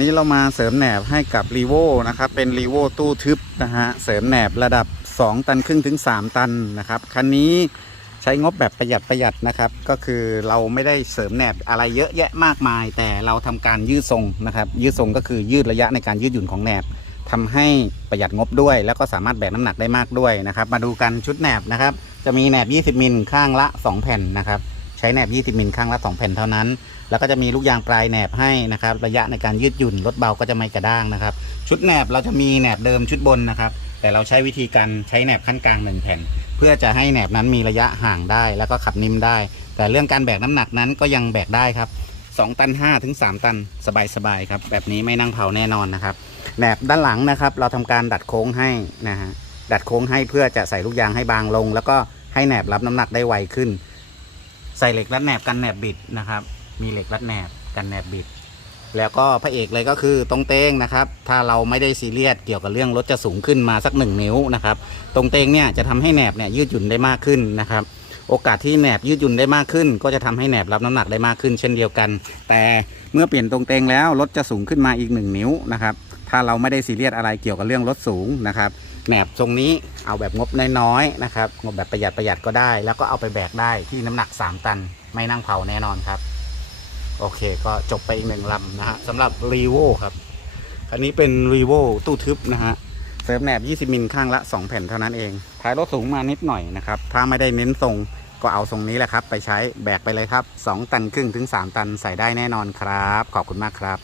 นี้เรามาเสริมแหนบให้กับรีโวนะครับ เป็นรีโวตู้ทึบนะฮะ เสริมแหนบระดับ 2 ตันครึ่งถึง 3 ตันนะครับ คันนี้ใช้งบแบบประหยัดประหยัดนะครับ ก็คือเราไม่ได้เสริมแหนบอะไรเยอะแยะมากมาย แต่เราทำการยืดทรงนะครับ ยืดทรงก็คือยืดระยะในการยืดหยุ่นของแหนบทำให้ประหยัดงบด้วย แล้วก็สามารถแบกน้ำหนักได้มากด้วยนะครับ มาดูกันชุดแหนบนะครับ จะมีแหนบ 20 มิลข้างละ 2 แผ่นนะครับ ช้แหนบ 20 มิลข้างละ2แผ่นเท่านั้น แล้วก็จะมีลูกยางปลายแหนบให้นะครับ ระยะในการยืดหยุ่นลดเบาก็จะไม่กระด้างนะครับ ชุดแหนบเราจะมีแหนบเดิมชุดบนนะครับ แต่เราใช้วิธีการใช้แหนบขั้นกลางหนึ่งแผ่น เพื่อจะให้แหนบนั้นมีระยะห่างได้ แล้วก็ขับนิ่มได้ แต่เรื่องการแบกน้ำหนักนั้นก็ยังแบกได้ครับ2ตัน5ถึง3ตันสบายๆครับ แบบนี้ไม่นั่งเผาแน่นอนนะครับแหนบด้านหลังนะครับ เราทำการดัดโค้งให้นะฮะดัดโค้งให้เพื่อจะใส่ลูกยางให้บางลง แล้วก็ให้แหนบรับน้ำหนักได้ไวขึ้น ใส่เหล็กรัดแหนบกันแหนบบิดนะครับ มีเหล็กรัดแหนบกันแหนบบิด แล้วก็พระเอกเลยก็คือตรงเตงนะครับ ถ้าเราไม่ได้ซีเรียสเกี่ยวกับเรื่องรถจะสูงขึ้นมาสักหนึ่งนิ้วนะครับ ตรงเตงเนี่ยจะทำให้แหนบเนี่ยยืดหยุ่นได้มากขึ้นนะครับ โอกาสที่แหนบยืดหยุ่นได้มากขึ้น ก็จะทำให้แหนบรับน้ำหนักได้มากขึ้น เช่นเดียวกัน แต่เมื่อเปลี่ยนตรงเตงแล้วรถจะสูงขึ้นมาอีกหนึ่งนิ้วนะครับ ถ้าเราไม่ได้ซีเรียสอะไรเกี่ยวกับเรื่องรถสูงนะครับ แหนบตรงนี้เอาแบบงบน้อยๆนะครับ งบแบบประหยัดประหยัดก็ได้ แล้วก็เอาไปแบกได้ที่น้ำหนัก 3 ตัน ไม่นั่งเผาแน่นอนครับ โอเคก็จบไปอีกหนึ่งลำนะฮะสำหรับรีโวครับ คันนี้เป็นรีโวตู้ทึบนะฮะเสริมแหนบ 20 มิลข้างละ 2 แผ่นเท่านั้นเอง ท้ายรถสูงมานิดหน่อยนะครับ ถ้าไม่ได้เน้นทรงก็เอาทรงนี้แหละครับ ไปใช้แบกไปเลยครับ 2 ตันครึ่งถึง 3 ตันใส่ได้แน่นอนครับ ขอบคุณมากครับ